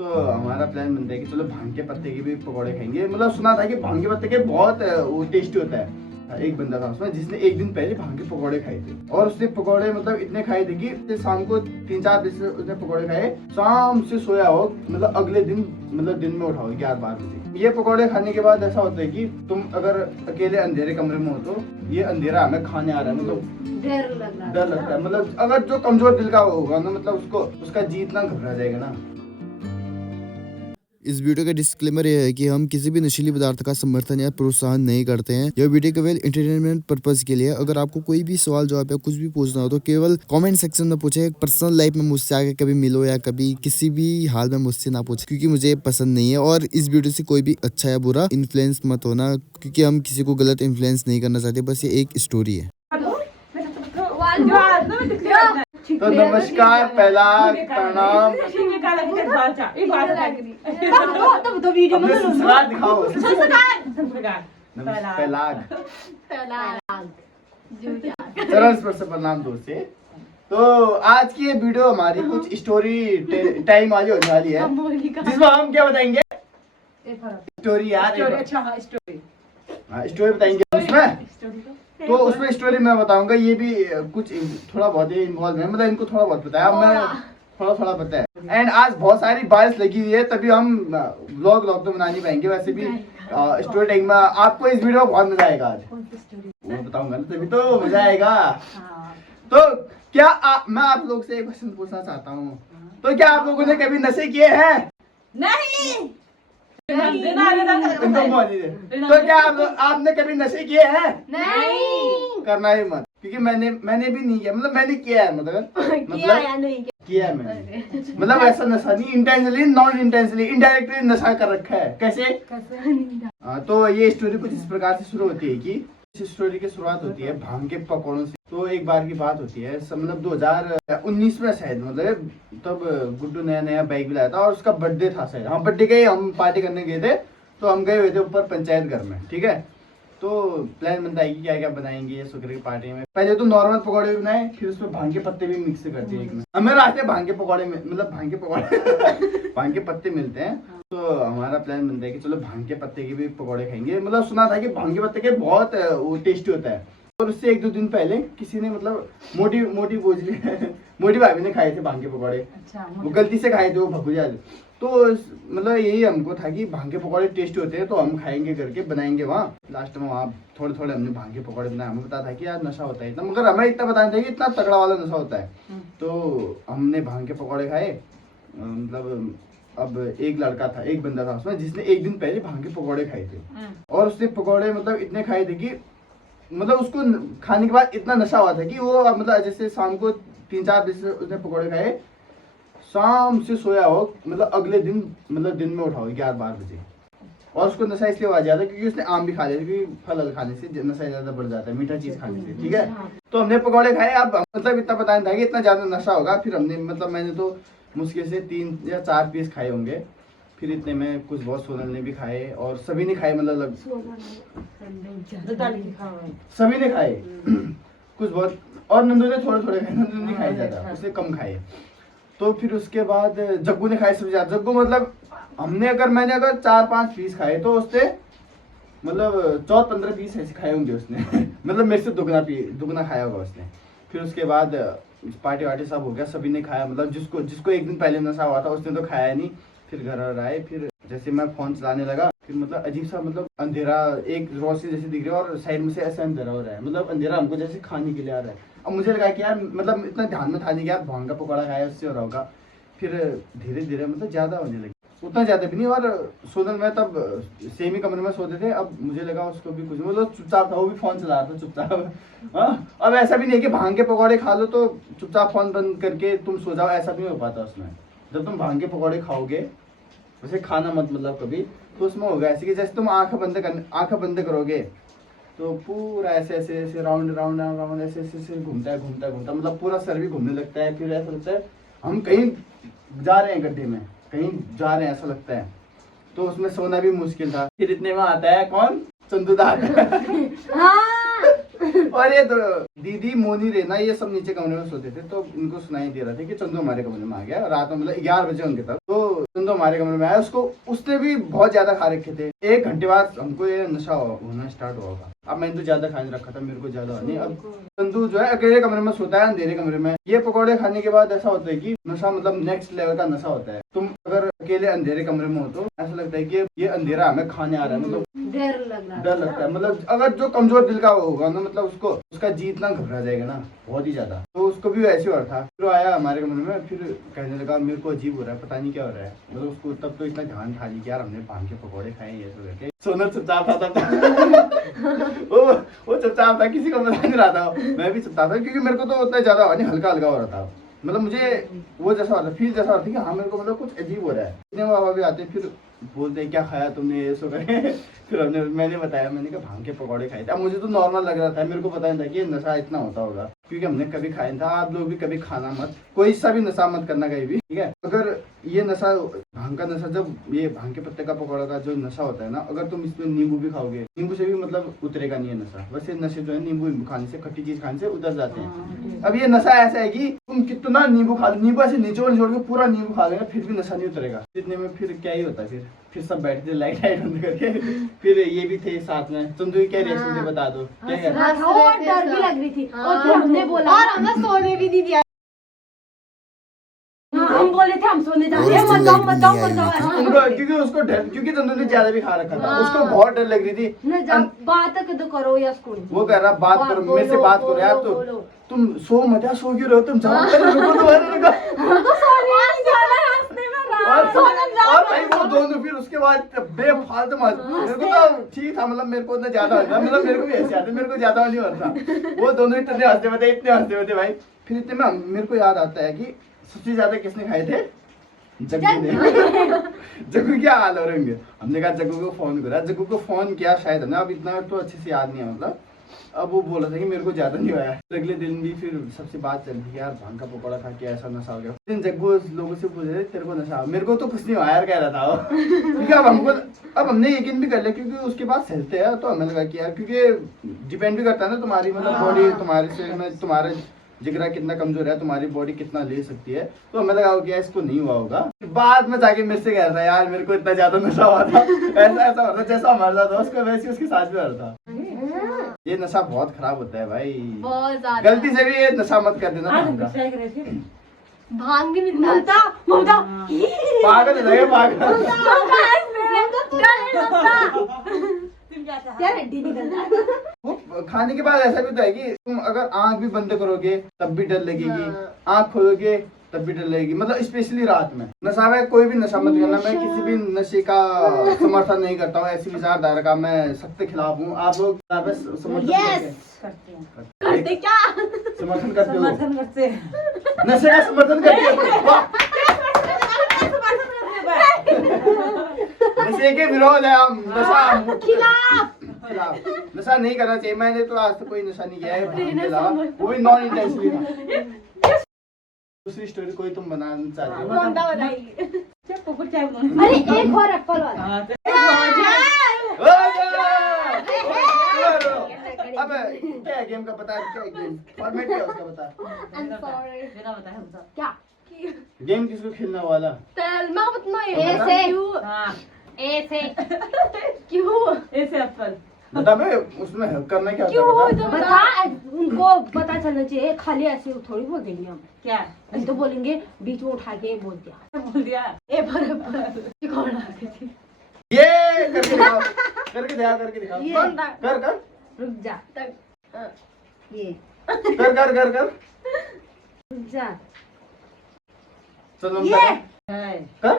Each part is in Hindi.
तो हमारा प्लान बनता है कि चलो भांग के पत्ते के भी पकौड़े खाएंगे। मतलब सुना था कि भांग के पत्ते के बहुत टेस्टी होता है। एक बंदा था उसमें जिसने एक दिन पहले भांग के पकौड़े खाए थे और उसने पकौड़े मतलब इतने खाए थे कि शाम को 3-4 बजे उसने पकौड़े खाए, शाम से सोया हो, मतलब अगले दिन मतलब दिन में उठाओ 11-12 बजे। ये पकौड़े खाने के बाद ऐसा होता है कि तुम अगर अकेले अंधेरे कमरे में हो तो ये अंधेरा हमें खाने आ रहा है, मतलब डर लगता है। मतलब अगर जो कमजोर दिल का होगा ना, मतलब उसको उसका जीतना घबरा जाएगा ना। इस वीडियो का डिस्क्लेमर यह है कि हम किसी भी नशीली पदार्थ का समर्थन या प्रोत्साहन नहीं करते हैं। यह वीडियो केवल एंटरटेनमेंट पर्पज के लिए। अगर आपको कोई भी सवाल जवाब या कुछ भी पूछना हो तो केवल कमेंट सेक्शन में पूछे। पर्सनल लाइफ में मुझसे आगे कभी मिलो या कभी किसी भी हाल में मुझसे ना पूछे, क्योंकि मुझे पसंद नहीं है। और इस वीडियो से कोई भी अच्छा या बुरा इन्फ्लुएंस मत होना, क्योंकि हम किसी को गलत इन्फ्लुएंस नहीं करना चाहते। बस ये एक स्टोरी है। तो नमस्कार, पहला प्रणाम। अपने संस्कार दिखाओ। पहलाग चरण स्पर्श प्रणाम दोस्त से। तो आज की ये वीडियो हमारी कुछ स्टोरी टाइम वाली होने वाली है, जिसमें हम क्या बताएंगे, स्टोरी यार। स्टोरी बताएंगे उसमें। तो उसमें स्टोरी मैं बताऊंगा, ये भी कुछ थोड़ा बहुत इन्वॉल्व है, मतलब इनको थोड़ा बहुत पता है, अब मैं थोड़ा पता है। एंड आज बहुत सारी बारिश लगी हुई है, तभी हम व्लॉग तो बना नहीं पाएंगे। वैसे भी स्टोरी टाइम में आपको इस वीडियो में बहुत मजा आएगा। आज वो बताऊंगा ना, तभी तो मजा आएगा। तो क्या मैं आप लोग से एक क्वेश्चन पूछना चाहता हूँ, तो क्या आप लोगों ने कभी नशे किए हैं? नहीं। तो क्या आपने कभी नशे किए हैं? नहीं। करना ही मत, क्योंकि मैंने भी नहीं किया। मतलब मैंने किया है, मतलब किया है मैंने। मतलब ऐसा नशा नहीं, इंटेंशनली नॉन इंटेंशनली इनडायरेक्टली नशा कर रखा है। कैसे? तो ये स्टोरी कुछ इस प्रकार से शुरू होती है कि इस स्टोरी की शुरुआत होती है भांग के पकौड़ों से। तो एक बार की बात होती है, मतलब 2019 में शायद, मतलब तब गुड्डू नया बाइक भी लाया था और उसका बर्थडे था शायद। हाँ, बर्थडे के हम पार्टी करने गए थे, तो हम गए हुए थे ऊपर पंचायत घर में। ठीक है, तो प्लान बनता है कि क्या क्या बनाएंगे ये शुक्र की पार्टी में। पहले तो नॉर्मल पकौड़े बनाए, फिर उसमें भांग के पत्ते भी मिक्स करते हैं एक में। हमें रास्ते भांग के पकौड़े में, मतलब भांग के पकौड़े भांग के पत्ते मिलते हैं। तो हमारा प्लान बनता है कि चलो भांग के पत्ते के भी पकौड़े खाएंगे। मतलब सुना था कि भांग के पत्ते के बहुत टेस्टी होता है। और उससे 1-2 दिन पहले किसी ने, मतलब मोटी मोटी भाभी ने खाए थे भांग के पकौड़े। अच्छा, वो गलती से खाए थे, वो भगुजा। तो मतलब यही हमको था कि भांग के पकौड़े टेस्टी होते हैं, तो हम खाएंगे करके बनाएंगे वहाँ। लास्ट में वहाँ थोड़े हमने भांग के पकौड़े बनाए। हमें पता था कि यार नशा होता है इतना, मगर हमें इतना बताना था कि इतना तगड़ा वाला नशा होता है। तो हमने भांग के पकौड़े खाए। मतलब अब एक लड़का था, एक बंदा था उसमें जिसने एक दिन पहले भांग के पकौड़े खाए थे और उसने पकौड़े मतलब इतने खाए थे कि मतलब उसको खाने के बाद इतना नशा हुआ था कि वो मतलब जैसे शाम को 3-4 बजे उसने पकौड़े खाए, शाम से सोया हो, मतलब अगले दिन मतलब दिन में उठाओ 11-12 बजे। और उसको नशा इसलिए हुआ ज्यादा क्योंकि उसने आम भी खा लिया, क्योंकि फल खाने से नशा ज्यादा बढ़ जाता है, मीठा चीज खाने से। ठीक है, तो हमने पकौड़े खाए। अब मतलब इतना बताया था कि इतना ज्यादा नशा होगा। फिर हमने, मतलब मैंने तो मुश्किल से 3 या 4 पीस खाए होंगे। फिर इतने में कुछ बहुत सोनल ने भी खाए और सभी ने खाए, मतलब सभी ने खाए कुछ बहुत। और नंदू ने थोड़े खाए, नंदू ने खाए ज्यादा, उसने कम खाए। तो फिर उसके बाद जग्गू ने खाए सबसे ज्यादा। जग्गू मतलब मैंने अगर 4-5 पीस खाए तो उससे मतलब 14-15 पीस ऐसे खाए होंगे उसने मतलब मेरे से दुगना खाया होगा उसने। फिर उसके बाद पार्टी वार्टी सब हो गया, सभी ने खाया। मतलब जिसको एक दिन पहले नशा हुआ था उसने तो खाया नहीं। फिर घर आए, फिर जैसे मैं फोन चलाने लगा, फिर मतलब अजीब सा, मतलब अंधेरा, एक रोशनी जैसे दिख रही है और साइड में से ऐसा अंधेरा हो रहा है, मतलब अंधेरा हमको जैसे खाने के लिए आ रहा है। अब मुझे लगा कि यार, मतलब इतना ध्यान में था नहीं कि यार भांग का पकौड़ा खाया उससे हो रहा होगा। फिर धीरे धीरे मतलब ज्यादा होने लगी, उतना ज्यादा भी नहीं। और सोनल में तब सेम ही कमरे में सोते थे। अब मुझे लगा उसको भी कुछ, मतलब चुपचाप था, वो भी फोन चला रहा था चुपचाप। हाँ, अब ऐसा भी नहीं है कि भांग के पकौड़े खा लो तो चुपचाप फोन बंद करके तुम सो जाओ, ऐसा नहीं हो पाता उसमें। जब तुम भांग के पकौड़े खाओगे, वैसे खाना मत मतलब कभी, तो उसमें होगा ऐसे कि जैसे तुम आंख बंद करोगे तो पूरा ऐसे ऐसे ऐसे राउंड ऐसे घूमता है, मतलब पूरा सर भी घूमने लगता है। फिर ऐसा लगता है हम कहीं जा रहे हैं, गड्ढे में कहीं जा रहे हैं, ऐसा लगता है। तो उसमें सोना भी मुश्किल था। फिर इतने में आता है कौन? चंदूदार और ये तो दीदी, मोनी, रेना, ये सब नीचे कमरे में सोते थे। तो इनको सुनाई दे रहा था कि चंदू हमारे कमरे में आ गया रात में, मतलब 11 बजे उनके तक। तो तो हमारे कमरे में आया, उसको उसने भी बहुत ज्यादा खा रखे थे। 1 घंटे बाद हमको ये नशा होना स्टार्ट हुआ होगा। अब मैंने तो ज्यादा खाने रखा था, मेरे को ज्यादा नहीं। अब संतु जो है अकेले कमरे में सोता है, अंधेरे कमरे में। ये पकौड़े खाने के बाद ऐसा होता है कि नशा मतलब नेक्स्ट लेवल का नशा होता है। तुम अगर अकेले अंधेरे कमरे में हो तो ऐसा लगता है कि ये अंधेरा हमें खाने आ रहा है, मतलब डर लगता है। मतलब अगर जो कमजोर दिल का होगा ना, मतलब उसको उसका जी इतना घबरा जाएगा ना, बहुत ही ज्यादा। तो उसको भी वैसे हो रहा था। फिर आया हमारे कमरे में, फिर कहने लगा मेरे को अजीब हो रहा है, पता नहीं क्या हो रहा है। मतलब उसको तब तो इतना ध्यान था कि यार हमने भांग के पकौड़े खाए, ये सब करके। सोना चुपचाप था तब वो चुपचाप था, किसी को पता नहीं रहा था। मैं भी चुपचाप था क्योंकि मेरे को तो उतना ज्यादा हुआ नहीं, हल्का हल्का हो रहा था। मतलब मुझे वो जैसा होता फील जैसा होता कि हाँ मेरे को मतलब कुछ अजीब हो रहा है। इतने बाबा भी आते फिर बोलते क्या खाया तुमने, ये सब करके। फिर मैंने बताया, मैंने कहा भांग के पकौड़े खाए थे। अब मुझे तो नॉर्मल लग रहा था, मेरे को पता नहीं था कि ये नशा इतना होता होगा, क्योंकि हमने कभी खाया था। आप लोग भी कभी खाना मत, कोई सा भी नशा मत करना कहीं भी, ठीक है। अगर ये नशा भांग का नशा, जब ये भांग के पत्ते का पकौड़ा का जो नशा होता है ना, अगर तुम इसमें नींबू भी खाओगे, नींबू से भी मतलब उतरेगा नहीं है नशा। वैसे नशे जो है नींबू खाने से, खट्टी चीज खाने से उतर जाते हैं। अब ये नशा ऐसा है कि तुम कितना नींबू खा, नींबू ऐसे निचोड़ निचोड़ के पूरा नींबू खा लेना, फिर भी नशा नहीं उतरेगा। इतने में फिर क्या ही होता है, फिर सब बैठते लाइट बंद करके। फिर ये भी थे साथ में। तुम तो क्या रिएक्शन थे बता दो, क्या डर भी लग रही थी और फिर हमने बोला और हमें सोने भी नहीं दिया। हम बोले थे हम सोने जाते हैं, मत जाओ। क्योंकि उसको डर, क्योंकि तंदू ने ज्यादा भी खा रखा था, उसको बहुत डर लग रही थी। बात तो करो या स्कूल, वो कह रहा बात करो, मेरे से बात करो यार। तो तुम सो मत यार, सो क्यों रहो तुम, जाओ और भाई वो दोनों फिर उसके बाद बेफालतू मेरे को तो ठीक था, मतलब मेरे को उतना ज्यादा होता, मतलब मेरे को भी ऐसे आते, मेरे को ज्यादा नहीं होता। वो दोनों इतने हंसते थे भाई। फिर इतने में मेरे को याद आता है कि सबसे ज्यादा किसने खाए थे, जग्गू ने। जग्गू क्या हाल हो रहे, हमने कहा जग्गू को फोन करा, जग्गू को फोन किया शायद हमने, अब इतना तो अच्छे से याद नहीं है मतलब। अब वो बोला था कि मेरे को ज्यादा नहीं आया। अगले दिन भी फिर सबसे बात चल रही यार भांग का पकौड़ा खा के ऐसा नशा हो गया। दिन जग्गू लोगों से पूछ रहे तेरे को नशा, मेरे को तो कुछ नहीं हुआ यार कह रहा था वो। क्योंकि अब हमने यकीन भी कर लिया, क्योंकि उसके बाद सहते हैं। तो हमें लगा कि यार, क्योंकि डिपेंड भी करता है ना तुम्हारी मतलब बॉडी, तुम्हारे शरीर में तुम्हारा जिगरा कितना कमजोर है, तुम्हारी बॉडी कितना ले सकती है। तो हमें लगा कि इसको नहीं हुआ होगा। बाद में जाके मेरे से कह रहा था यार मेरे को इतना ज्यादा नशा हुआ था, ऐसा होता जैसा हमारे साथ उसको वैसे उसके साथ भी हो रहा था। ये नशा बहुत खराब होता है भाई, बहुत ज्यादा। गलती से भी ये नशा मत कर देना। भांग भी ममता पागल है ये पागल। वो खाने के बाद ऐसा भी तो है कि तुम अगर आंख भी बंद करोगे तब भी डर लगेगी, आंख खोलोगे तब भी डर लगेगी, मतलब स्पेशली रात में। नशा में कोई भी नशा मत करना। मैं किसी भी नशे का समर्थन नहीं करता हूँ, ऐसी विचारधारा का मैं सख्त खिलाफ हूँ। आप लोग समर्थन समर्थन करते हो, नशे का समर्थन करते हो, नशे के विरोध है हम, नशा खिलाफ। नशा नहीं करना चाहिए। मैंने तो आज तक कोई नशा नहीं किया है, वो भी नॉन इंटेंशनली था। दूसरी स्टोरी कोई तुम बनाना चाहते हो? अरे एक और एप्पल वाला। अब क्या है गेम का पता है, क्या है गेम फॉर्मेट क्या है उसका बता। क्या गेम किसको खेलना वाला? ऐसे क्यों ऐसे एप्पल बता बे, उसमें हेल्प करना क्या क्यों होता है बता। उनको पता चलना चाहिए, खाली ऐसे थोड़ी बोल देंगे हम। क्या हम तो बोलेंगे बीच में उठा के बोल दिया ए पर कौन आती थी ये करके दिखा कर रुक जा ये कर रुक जा चलो कर।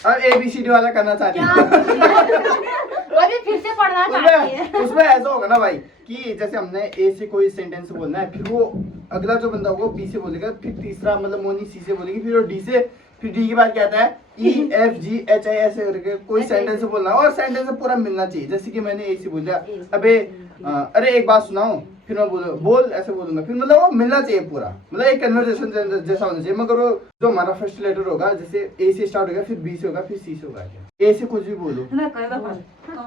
अब ABCD वाला करना चाहती हूँ। अभी फिर से पढ़ना चाहती है। उसमें ऐसा होगा ना भाई कि जैसे हमने A से कोई सेंटेंस बोलना है, फिर वो अगला जो बंदा होगा B से बोलेगा, फिर तीसरा मतलब मोनी C से बोलेगी, फिर वो D से, फिर D के बाद क्या आता है E F G H I ऐसे करके कोई सेंटेंस बोलना है, और सेंटेंस पूरा मिलना चाहिए। जैसे कि मैंने A से बोला, अबे अरे एक बात सुनाओ, फिर मैं बोल ऐसे बोलूंगा, फिर मतलब वो मिलना चाहिए पूरा, मतलब एक कन्वर्सेशन जैसा होना चाहिए। मगर वो जो हमारा फर्स्ट लेटर होगा, जैसे A से स्टार्ट होगा, फिर B से होगा, फिर C से होगा। A से कुछ भी बोलो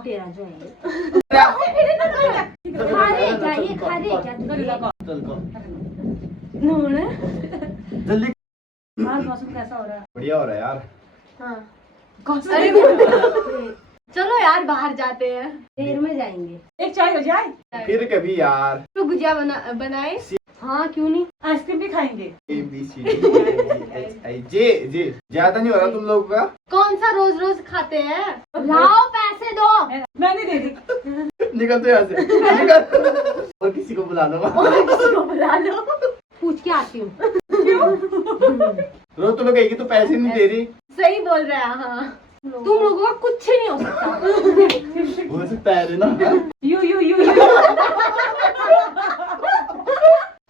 तेरा जो है जल्दी बाहर मौसम कैसा हो रहा है? बढ़िया हो रहा है यार। हाँ अरे चलो यार बाहर जाते हैं, देर में जाएंगे। एक चाय हो जाए, फिर कभी यार। तो गुजिया बनाए। हाँ क्यों नहीं, आइसक्रीम भी खाएंगे। ABCD जे ज्यादा नहीं हो रहा तुम लोगों का? कौन सा रोज रोज खाते हैं, लाओ पैसे दो। मैं नहीं दे रही। निकल तो यहाँ से, निकल। और किसी को बुला लो। और किसी को बुला लो, पूछ के आती हूँ। रोज तुम्हें कहेगी तो पैसे नहीं दे रही। सही बोल रहा है। हाँ तुम लोगों का कुछ ही नहीं हो सकता। हो सकता है ना। यू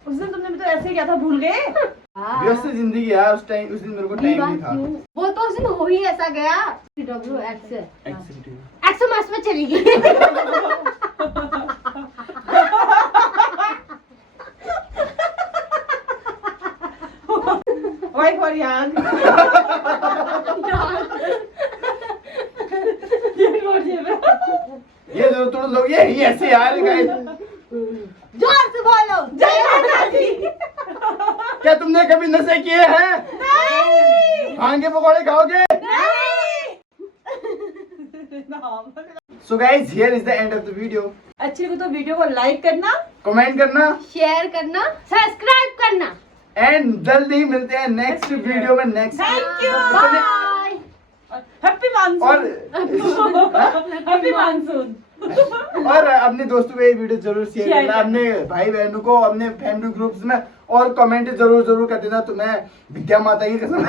उस दिन तुमने भी तो ऐसे ही किया था, भूल गए? व्यस्त जिंदगी यार, उस दिन मेरे को ये टाइम बात नहीं था। क्यों? वो तो उस दिन हो ही ऐसा गया। WX Executive। एक्सोमस में चली गई। वाई फॉर यार। ये जो तुम लोग ये ऐसे यार गाइस। जोर से बोलो, जय माता दी। क्या तुमने कभी नशे किए हैं? नहीं भांग के पकौड़े खाओगे? So guys, here is the end of the video. अच्छी लगे तो वीडियो को लाइक करना, कमेंट करना शेयर करना, सब्सक्राइब करना। एंड जल्दी ही मिलते हैं नेक्स्ट वीडियो में। Next Thank you. बाय। हैप्पी और मानसून। Happy monsoon. और अपने दोस्तों को ये वीडियो जरूर शेयर Share करना, अपने भाई बहनों को, अपने फैमिली ग्रुप्स में, और कमेंट जरूर कर देना। तो मैं विद्या माता की कसम